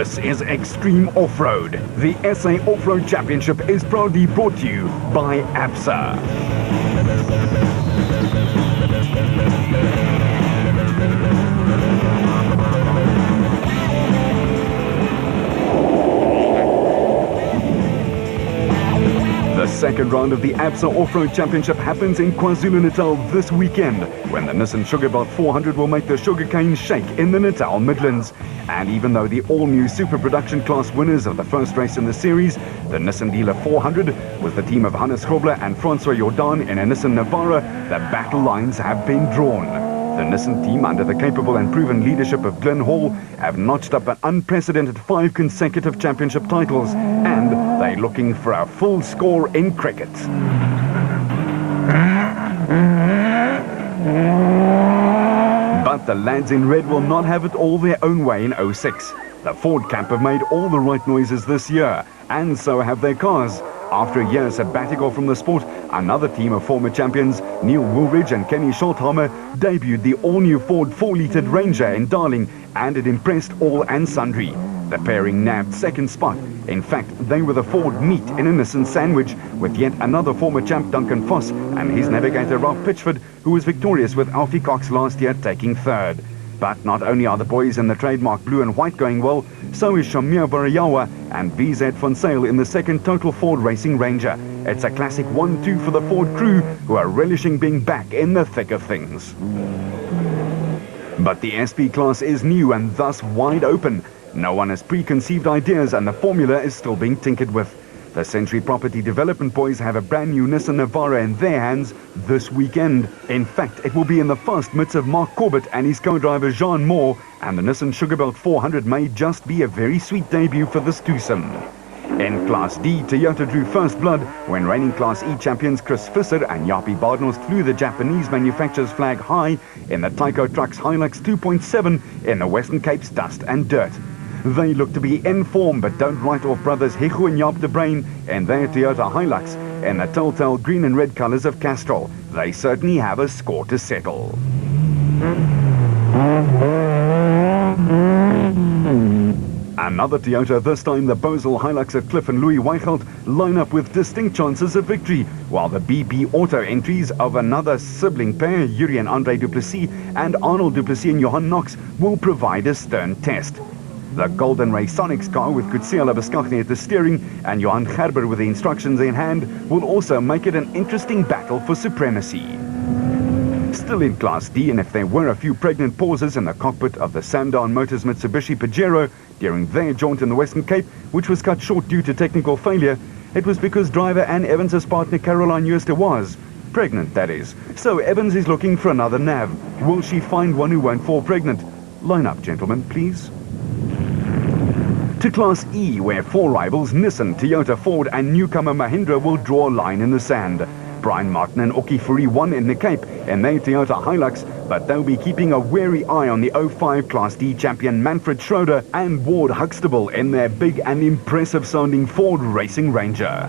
This is Extreme Off-Road. The SA Off-Road Championship is proudly brought to you by ABSA. The second round of the ABSA Off-Road Championship happens in KwaZulu-Natal this weekend, when the Nissan Sugarbelt 400 will make the sugarcane shake in the Natal Midlands. And even though the all-new Super Production class winners of the first race in the series, the Nissan Dealer 400, was the team of Hannes Grobler and Francois Jordan in a Nissan Navara, the battle lines have been drawn. The Nissan team, under the capable and proven leadership of Glenn Hall, have notched up an unprecedented 5 consecutive championship titles, and they're looking for a full score in cricket. But the lads in red will not have it all their own way in 06. The Ford camp have made all the right noises this year, and so have their cars. After a year sabbatical from the sport, another team of former champions, Neil Woolridge and Kenny Schulthammer, debuted the all-new Ford 4-litered Ranger in Darling, and it impressed all and sundry. The pairing nabbed second spot. In fact, they were the Ford meat in a Nissan sandwich, with yet another former champ, Duncan Foss, and his navigator, Ralph Pitchford, who was victorious with Alfie Cox last year, taking third. But not only are the boys in the trademark blue and white going well, so is Shamir Barayawa and VZ von Sale in the second Total Ford Racing Ranger. It's a classic 1-2 for the Ford crew, who are relishing being back in the thick of things. But the SP class is new and thus wide open. No one has preconceived ideas, and the formula is still being tinkered with. The Century Property Development boys have a brand new Nissan Navara in their hands this weekend. In fact, it will be in the first midst of Mark Corbett and his co-driver Jean Moore, and the Nissan Sugarbelt 400 may just be a very sweet debut for this twosome. In Class D, Toyota drew first blood when reigning Class E champions Chris Visser and Yapi Badenhorst flew the Japanese manufacturer's flag high in the Tyco Trucks Hilux 2.7 in the Western Cape's dust and dirt. They look to be in form, but don't write off brothers Hichu and Jaap de Bruin and their Toyota Hilux in the telltale green and red colours of Castrol. They certainly have a score to settle. Another Toyota, this time the Bosel Hilux at Cliff and Louis Weichelt, line up with distinct chances of victory, while the BP Auto entries of another sibling pair, Yuri and Andre Duplessis, and Arnold Duplessis and Johan Knox, will provide a stern test. The Golden Ray Sonics car with Kutsiela Beskachny at the steering and Johan Gerber with the instructions in hand will also make it an interesting battle for supremacy. Still in Class D, and if there were a few pregnant pauses in the cockpit of the Sandown Motors Mitsubishi Pajero during their jaunt in the Western Cape, which was cut short due to technical failure, it was because driver Ann Evans' partner Caroline Jooster was pregnant, that is. So Evans is looking for another nav. Will she find one who won't fall pregnant? Line up, gentlemen, please. To Class E, where 4 rivals, Nissan, Toyota, Ford and newcomer Mahindra will draw a line in the sand. Brian Martin and Oki Fourie won in the Cape in their Toyota Hilux, but they'll be keeping a wary eye on the 05 Class D champion Manfred Schroeder and Ward Huxtable in their big and impressive sounding Ford Racing Ranger.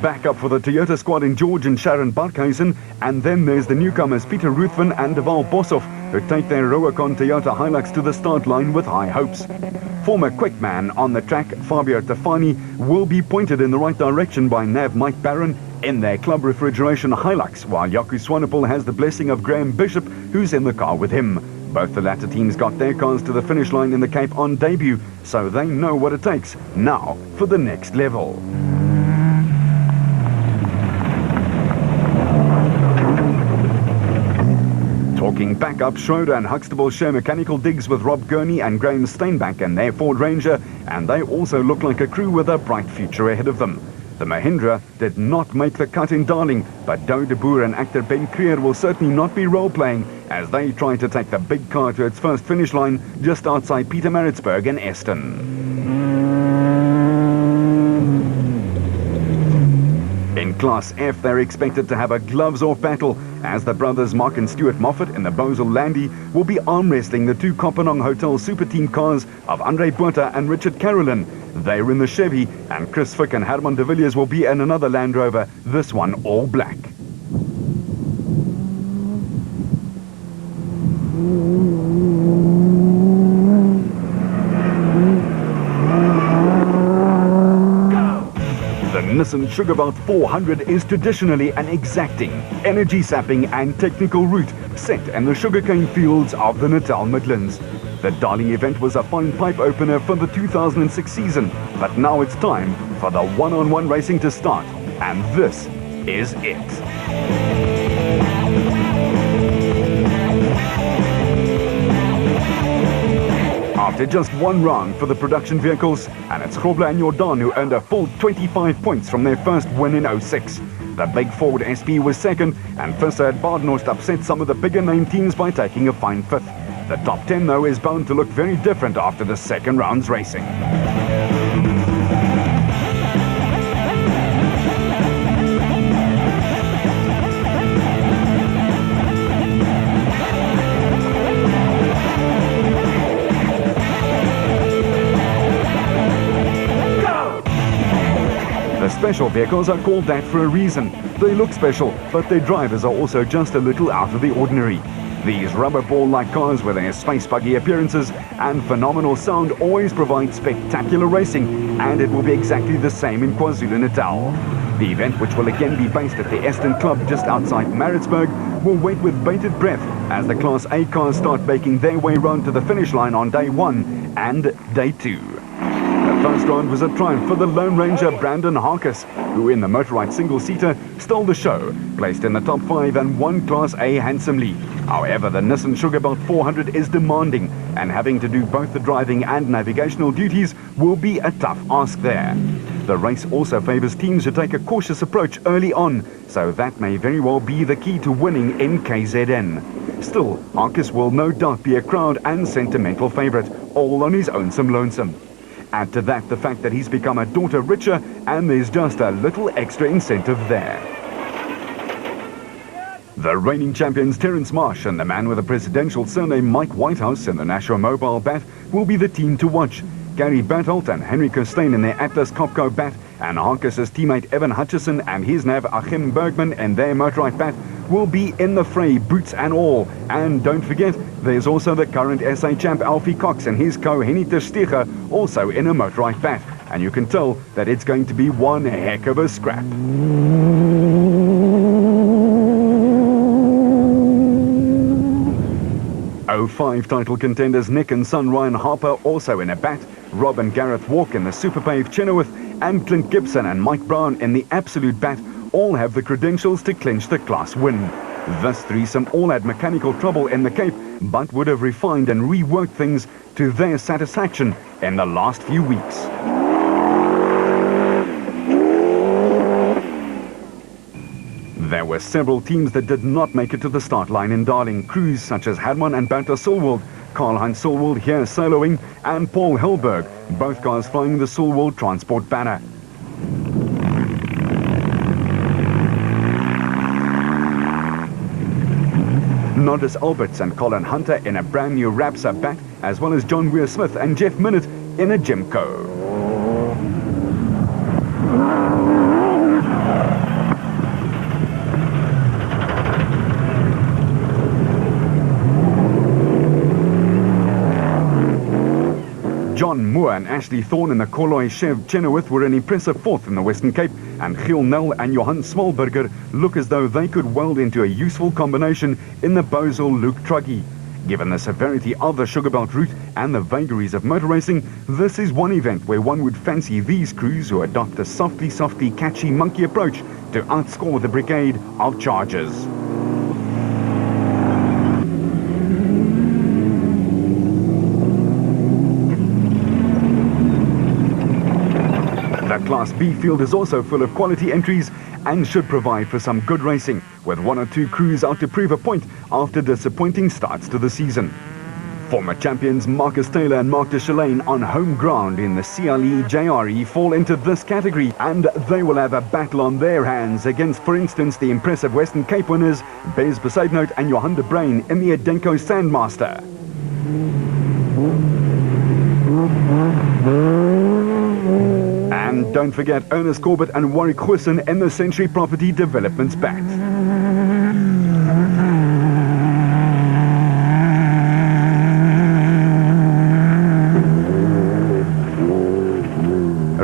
Backup for the Toyota squad in George and Sharon Barkhuizen, and then there's the newcomers Peter Ruthven and Deval Boshoff, who take their Rowacon Toyota Hilux to the start line with high hopes. Former quick man on the track, Fabio Tafani, will be pointed in the right direction by Nav Mike Barron in their club refrigeration Hilux, while Jaco Swanepoel has the blessing of Graham Bishop, who's in the car with him. Both the latter teams got their cars to the finish line in the Cape on debut, so they know what it takes. Now for the next level. Talking back up, Schroeder and Huxtable share mechanical digs with Rob Gurney and Graham Steinbach and their Ford Ranger, and they also look like a crew with a bright future ahead of them. The Mahindra did not make the cut in Darling, but Douwe de Boer and actor Ben Creer will certainly not be role-playing as they try to take the big car to its first finish line just outside Pietermaritzburg and Eston. In Class F, they're expected to have a gloves-off battle, as the brothers Mark and Stuart Moffat in the Bosel Landy will be arm wrestling the 2 Kopanong Hotel Super Team cars of Andre Botha and Richard Carolyn. They're in the Chevy, and Chris Fick and Herman de Villiers will be in another Land Rover, this one all black. Nissan Sugarbelt 400 is traditionally an exacting, energy-sapping and technical route set in the sugarcane fields of the Natal Midlands. The Darling event was a fine pipe opener for the 2006 season, but now it's time for the one-on-one racing to start, and this is it. After just one round for the production vehicles, and it's Grobler and Jordan who earned a full 25 points from their first win in 06. The big Ford SP was second, and Visser at Badenhorst upset some of the bigger name teams by taking a fine fifth. The top 10 though is bound to look very different after the second round's racing. The special vehicles are called that for a reason. They look special, but their drivers are also just a little out of the ordinary. These rubber ball-like cars with their space buggy appearances and phenomenal sound always provide spectacular racing, and it will be exactly the same in KwaZulu-Natal. The event, which will again be based at the Eston Club just outside Maritzburg, will wait with bated breath as the Class A cars start making their way round to the finish line on day 1 and day 2. The first round was a triumph for the Lone Ranger Brandon Harkis, who in the motorized single-seater stole the show, placed in the top 5 and won Class A handsomely. However, the Nissan Sugarbelt 400 is demanding, and having to do both the driving and navigational duties will be a tough ask there. The race also favors teams who take a cautious approach early on, so that may very well be the key to winning in KZN. Still, Harkis will no doubt be a crowd and sentimental favorite, all on his own lonesome. Add to that the fact that he's become a daughter richer, and there's just a little extra incentive there. The reigning champions Terence Marsh and the man with the presidential surname Mike Whitehouse in the Nashua Mobile Bat will be the team to watch. Gary Berthold and Henry Kirstein in their Atlas Copco Bat, and Harkis' teammate Evan Hutchison and his nav Achim Bergman in their motorized Bat will be in the fray, boots and all. And don't forget, there's also the current SA champ Alfie Cox and his co Henny ter Steege also in a motorized Bat. And you can tell that it's going to be one heck of a scrap. 05 title contenders Nick and son Ryan Harper also in a Bat, Rob and Gareth Walk in the Super Pave Chenoweth, and Clint Gibson and Mike Brown in the Absolute Bat all have the credentials to clinch the class win. This threesome all had mechanical trouble in the Cape, but would have refined and reworked things to their satisfaction in the last few weeks. There were several teams that did not make it to the start line in Darling. Crews such as Herman and Banta Solwald, Karl-Heinz Solwald here soloing, and Paul Helberg, both cars flying the Solwald Transport banner. Nodis Alberts and Colin Hunter in a brand new Rapsa Bat, as well as John Weir Smith and Jeff Minnett in a Jimco. John Moore and Ashley Thorne in the Koloi Chev Chenoweth were an impressive fourth in the Western Cape, and Giel Nel and Johan Smallburger look as though they could weld into a useful combination in the Bozel Luke Truggy. Given the severity of the Sugarbelt route and the vagaries of motor racing, this is one event where one would fancy these crews who adopt a softly catchy monkey approach to outscore the brigade of chargers. The Class B field is also full of quality entries and should provide for some good racing, with one or two crews out to prove a point after disappointing starts to the season. Former champions Marcus Taylor and Mark de Chalane on home ground in the CLE JRE fall into this category, and they will have a battle on their hands against, for instance, the impressive Western Cape winners Bez Besaidnout and Johan de Bruin in the Adenko Sandmaster. And don't forget Ernest Corbett and Warwick Goosen in the Century Property Developments Bat.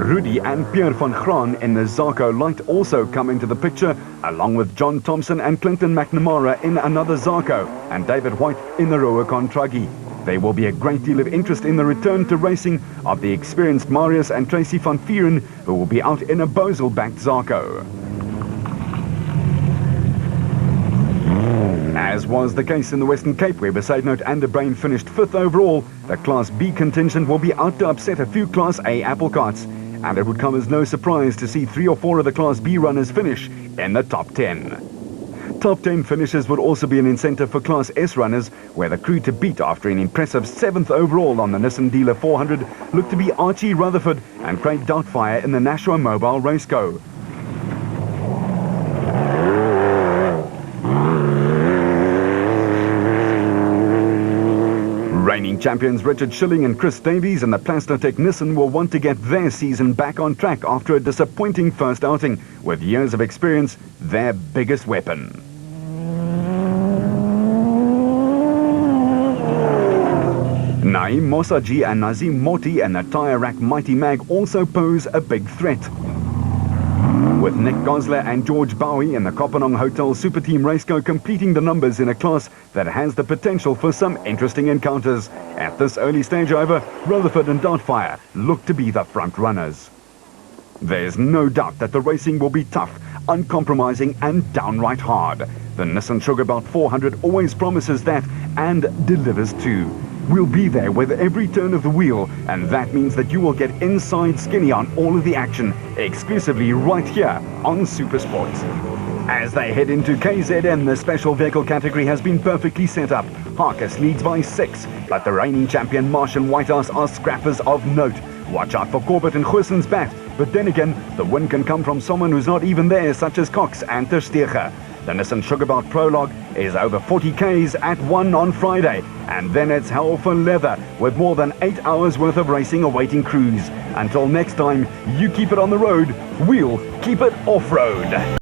Rudy and and Pierre van Graan in the Zarco Light also come into the picture, along with John Thompson and Clinton McNamara in another Zarco, and David White in the Rubicon Truggy. There will be a great deal of interest in the return to racing of the experienced Marius and Tracy van Vieren, who will be out in a Bozel-backed Zarco. As was the case in the Western Cape, where Besaidnout and De Bruin finished 5th overall, the Class B contingent will be out to upset a few Class A apple carts, and it would come as no surprise to see 3 or 4 of the Class B runners finish in the top 10. Top 10 finishes would also be an incentive for Class S runners, where the crew to beat after an impressive 7th overall on the Nissan Dealer 400 looked to be Archie Rutherford and Craig Doubtfire in the Nashua Mobile Raceco. Reigning champions Richard Schilling and Chris Davies and the Plastotech Nissan will want to get their season back on track after a disappointing first outing, with years of experience their biggest weapon. Naeem Mosaji and Nazim Moti and the Tyre Rack Mighty Mag also pose a big threat, with Nick Gosler and George Bowie in the Kopanong Hotel Super Team Raceco completing the numbers in a class that has the potential for some interesting encounters. At this early stage, however, Rutherford and Doubtfire look to be the front runners. There's no doubt that the racing will be tough, uncompromising and downright hard. The Nissan Sugarbelt 400 always promises that and delivers too. We'll be there with every turn of the wheel, and that means that you will get inside skinny on all of the action, exclusively right here on Supersport. As they head into KZN, the special vehicle category has been perfectly set up. Harkus leads by 6, but the reigning champion Marsh and Whitehouse are scrappers of note. Watch out for Corbett and Goosen's bat, but then again, the win can come from someone who's not even there, such as Cox and Ter Steege. The Nissan Sugarbelt Prologue is over 40 Ks at 1 on Friday, and then it's hell for leather with more than 8 hours worth of racing awaiting crews. Until next time, you keep it on the road, we'll keep it off-road.